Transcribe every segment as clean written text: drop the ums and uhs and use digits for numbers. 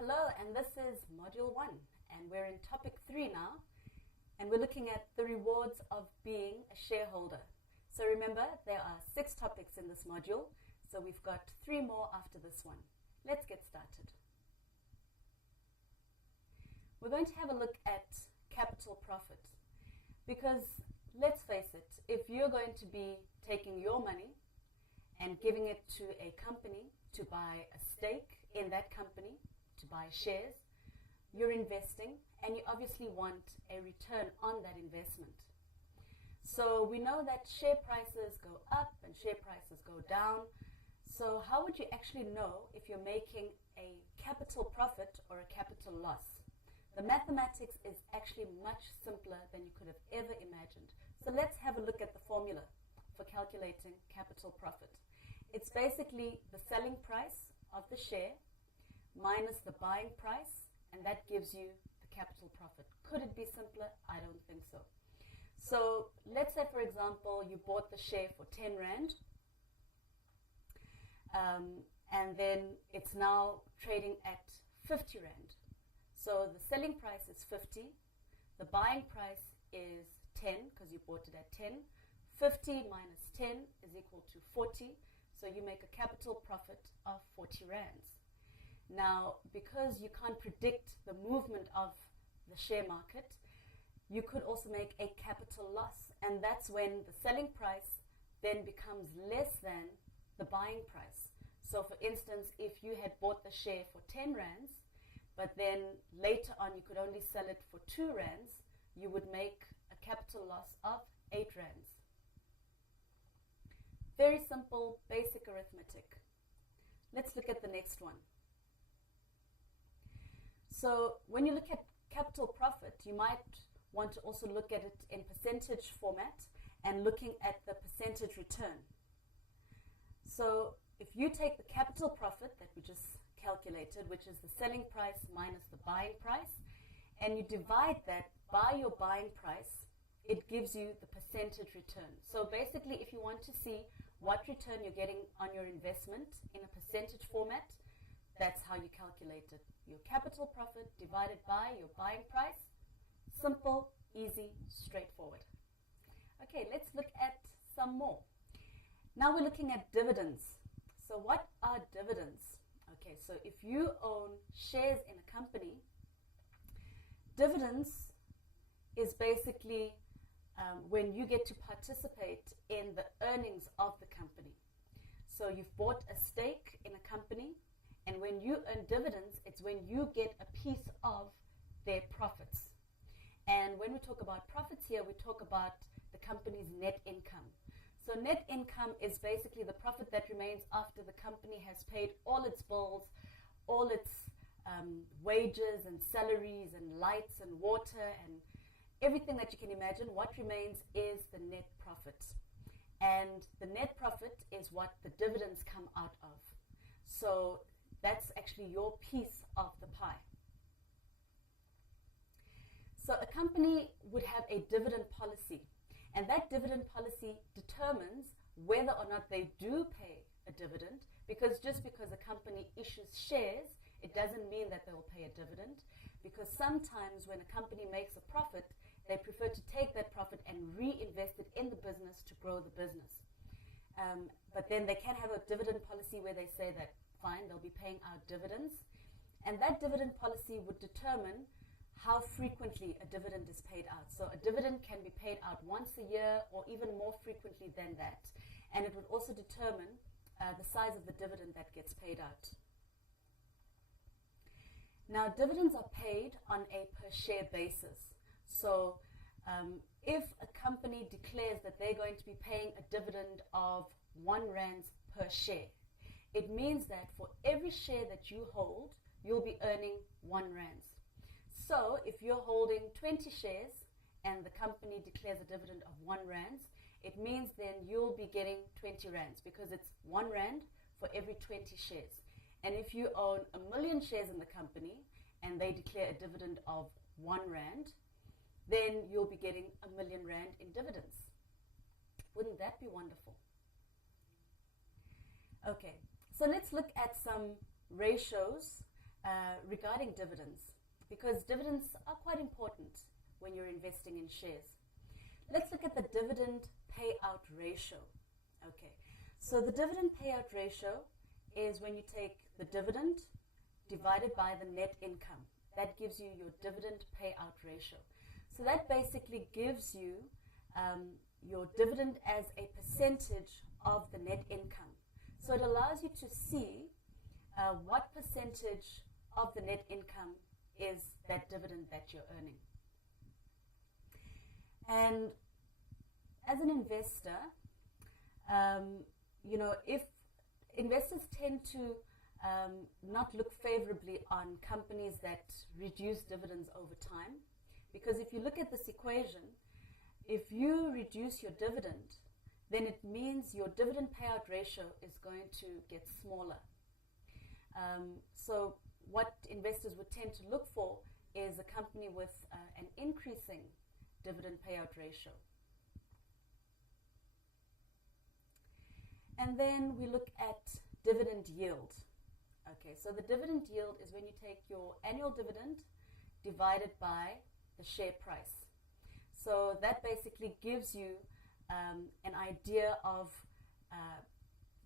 Hello, and this is Module 1, and we're in Topic 3 now, and we're looking at the rewards of being a shareholder. So remember, there are 6 topics in this module, so we've got 3 more after this one. Let's get started. We're going to have a look at capital profit, because let's face it, if you're going to be taking your money and giving it to a company to buy a stake in that company, to buy shares, you're investing and you obviously want a return on that investment. So we know that share prices go up and share prices go down. So how would you actually know if you're making a capital profit or a capital loss? The mathematics is actually much simpler than you could have ever imagined. So let's have a look at the formula for calculating capital profit. It's basically the selling price of the share minus the buying price, and that gives you the capital profit. Could it be simpler? I don't think so. So let's say, for example, you bought the share for 10 Rand, and then it's now trading at 50 Rand. So the selling price is 50, the buying price is 10, because you bought it at 10. 50 minus 10 is equal to 40, so you make a capital profit of 40 Rands. Now, because you can't predict the movement of the share market, you could also make a capital loss, and that's when the selling price then becomes less than the buying price. So for instance, if you had bought the share for 10 Rands, but then later on you could only sell it for 2 Rands, you would make a capital loss of 8 Rands. Very simple, basic arithmetic. Let's look at the next one. So when you look at capital profit, you might want to also look at it in percentage format and looking at the percentage return. So if you take the capital profit that we just calculated, which is the selling price minus the buying price, and you divide that by your buying price, it gives you the percentage return. So basically, if you want to see what return you're getting on your investment in a percentage format, that's how you calculate it. Your capital profit divided by your buying price. Simple, easy, straightforward. Okay, let's look at some more. Now we're looking at dividends. So what are dividends? Okay, so if you own shares in a company, dividends is basically when you get to participate in the earnings of the company. So you've bought a stake in a company, and when you earn dividends, it's when you get a piece of their profits. And when we talk about profits here, we talk about the company's net income. So net income is basically the profit that remains after the company has paid all its bills, all its wages and salaries and lights and water and everything that you can imagine. What remains is the net profit. And the net profit is what the dividends come out of. So that's actually your piece of the pie. So a company would have a dividend policy, and that dividend policy determines whether or not they do pay a dividend, because just because a company issues shares, it doesn't mean that they will pay a dividend, because sometimes when a company makes a profit, they prefer to take that profit and reinvest it in the business to grow the business. But then they can have a dividend policy where they say that, fine, they'll be paying out dividends, and that dividend policy would determine how frequently a dividend is paid out. So a dividend can be paid out once a year or even more frequently than that, and it would also determine the size of the dividend that gets paid out. Now, dividends are paid on a per share basis. So if a company declares that they're going to be paying a dividend of 1 Rand per share, it means that for every share that you hold, you'll be earning 1 Rand. So if you're holding 20 shares and the company declares a dividend of 1 Rand, it means then you'll be getting 20 Rands, because it's 1 Rand for every 20 shares. And if you own 1 million shares in the company and they declare a dividend of 1 Rand, then you'll be getting 1 million Rand in dividends. Wouldn't that be wonderful? Okay, so let's look at some ratios regarding dividends, because dividends are quite important when you're investing in shares. Let's look at the dividend payout ratio. Okay, so the dividend payout ratio is when you take the dividend divided by the net income. That gives you your dividend payout ratio. So that basically gives you your dividend as a percentage of the net income. So it allows you to see what percentage of the net income is that dividend that you're earning. And as an investor, if investors tend to not look favorably on companies that reduce dividends over time, because if you look at this equation, if you reduce your dividend, then it means your dividend payout ratio is going to get smaller. So what investors would tend to look for is a company with an increasing dividend payout ratio. And then we look at dividend yield. Okay, so the dividend yield is when you take your annual dividend divided by the share price. So that basically gives you an idea of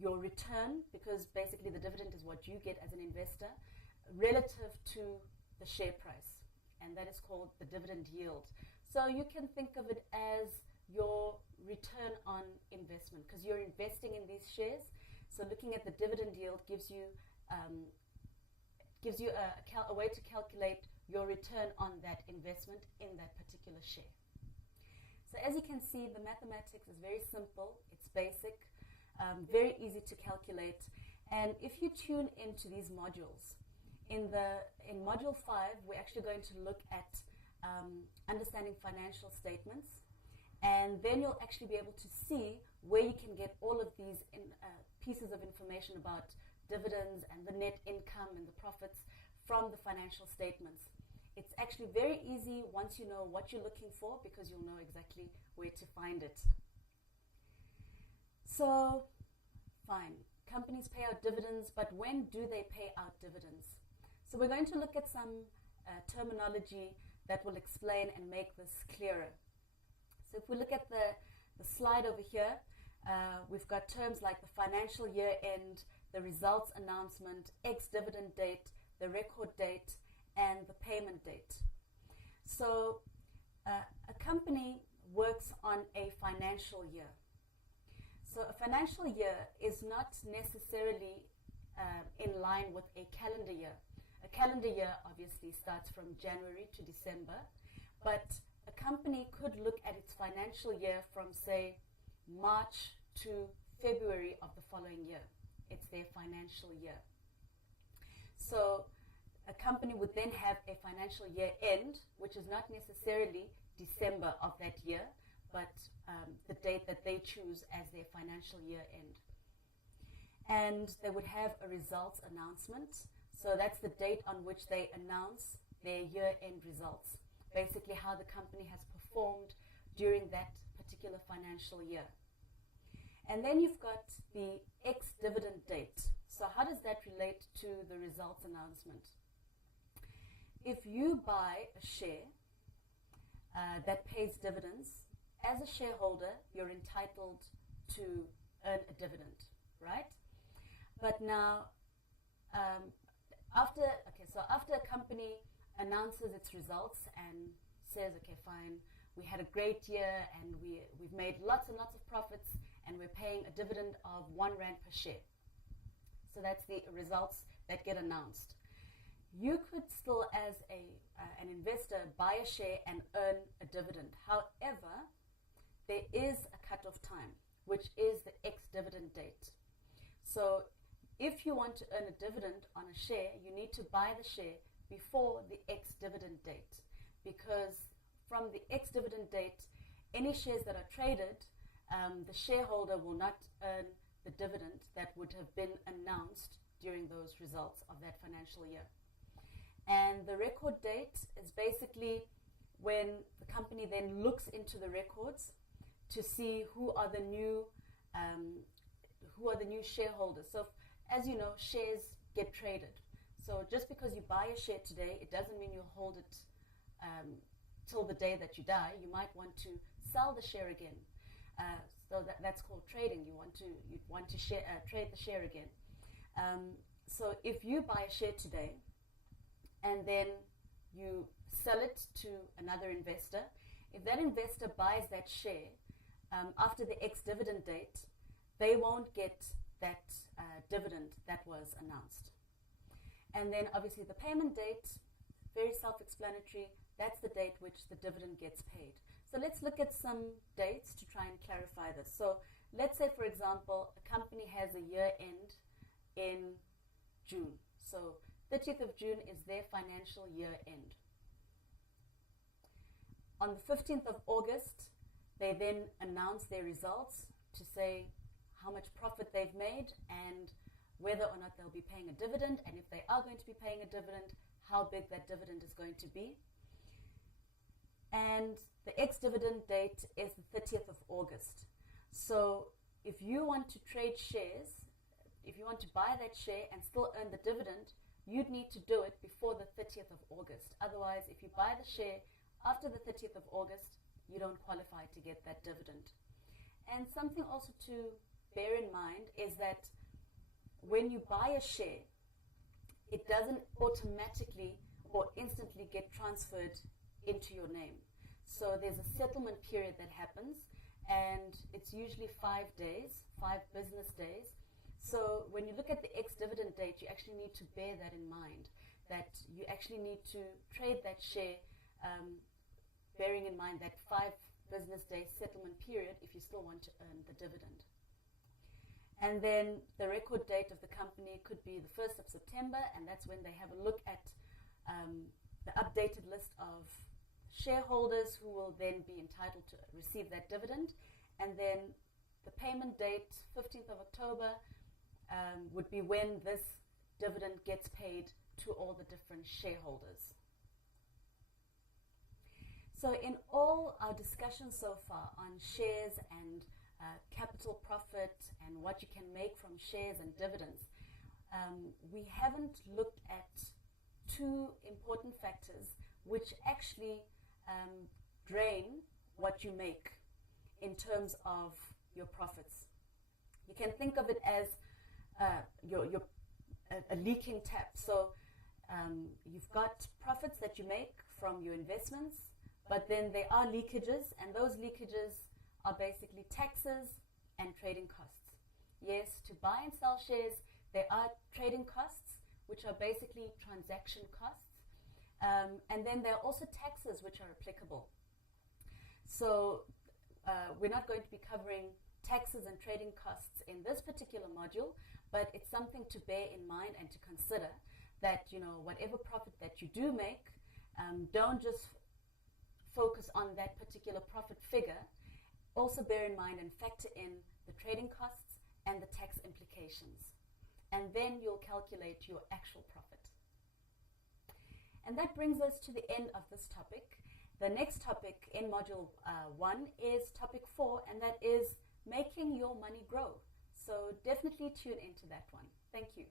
your return, because basically the dividend is what you get as an investor relative to the share price, and that is called the dividend yield. So you can think of it as your return on investment, because you're investing in these shares. So looking at the dividend yield gives you a way to calculate your return on that investment in that particular share. So as you can see, the mathematics is very simple, it's basic, very easy to calculate. And if you tune into these modules, in module 5, we're actually going to look at understanding financial statements, and then you'll actually be able to see where you can get all of these pieces of information about dividends and the net income and the profits from the financial statements. It's actually very easy once you know what you're looking for, because you'll know exactly where to find it. So, fine. Companies pay out dividends, but when do they pay out dividends? So we're going to look at some terminology that will explain and make this clearer. So if we look at the slide over here, we've got terms like the financial year end, the results announcement, ex-dividend date, the record date, and the payment date. So a company works on a financial year. So a financial year is not necessarily in line with a calendar year. A calendar year obviously starts from January to December, but a company could look at its financial year from, say, March to February of the following year. It's their financial year. So a company would then have a financial year end, which is not necessarily December of that year, but the date that they choose as their financial year end. And they would have a results announcement. So that's the date on which they announce their year-end results, basically how the company has performed during that particular financial year. And then you've got the ex-dividend date. So how does that relate to the results announcement? If you buy a share that pays dividends, as a shareholder, you're entitled to earn a dividend, right? But now, after a company announces its results and says, okay, fine, we had a great year and we've made lots and lots of profits and we're paying a dividend of R1 per share. So that's the results that get announced. You could still, as an investor, buy a share and earn a dividend. However, there is a cutoff time, which is the ex-dividend date. So if you want to earn a dividend on a share, you need to buy the share before the ex-dividend date, because from the ex-dividend date, any shares that are traded, the shareholder will not earn the dividend that would have been announced during those results of that financial year. And the record date is basically when the company then looks into the records to see who are the new shareholders. So as you know, shares get traded. So just because you buy a share today, it doesn't mean you'll hold it till the day that you die. You might want to sell the share again. So that's called trading. You want to trade the share again. So if you buy a share today and then you sell it to another investor, if that investor buys that share after the ex-dividend date, they won't get that dividend that was announced. And then obviously the payment date, very self-explanatory, that's the date which the dividend gets paid. So let's look at some dates to try and clarify this. So let's say, for example, a company has a year end in June. So 30th of June is their financial year end. On the 15th of August, they then announce their results to say how much profit they've made and whether or not they'll be paying a dividend, and if they are going to be paying a dividend, how big that dividend is going to be. And the ex-dividend date is the 30th of August. So if you want to trade shares, if you want to buy that share and still earn the dividend, you'd need to do it before the 30th of August. Otherwise, if you buy the share after the 30th of August, you don't qualify to get that dividend. And something also to bear in mind is that when you buy a share, it doesn't automatically or instantly get transferred into your name. So there's a settlement period that happens, and it's usually 5 days, 5 business days. So when you look at the ex-dividend date, you actually need to bear that in mind, that you actually need to trade that share, bearing in mind that 5 business day settlement period if you still want to earn the dividend. And then the record date of the company could be the 1st of September, and that's when they have a look at the updated list of shareholders who will then be entitled to receive that dividend. And then the payment date, 15th of October, would be when this dividend gets paid to all the different shareholders. So in all our discussions so far on shares and capital profit and what you can make from shares and dividends, we haven't looked at 2 important factors which actually drain what you make in terms of your profits. You can think of it as a leaking tap. So you've got profits that you make from your investments, but then there are leakages, and those leakages are basically taxes and trading costs. Yes, to buy and sell shares, there are trading costs, which are basically transaction costs, and then there are also taxes which are applicable. So we're not going to be covering taxes and trading costs in this particular module, but it's something to bear in mind and to consider that, whatever profit that you do make, don't just focus on that particular profit figure. Also bear in mind and factor in the trading costs and the tax implications. And then you'll calculate your actual profit. And that brings us to the end of this topic. The next topic in Module 1 is Topic 4, and that is making your money grow. So definitely tune into that one. Thank you.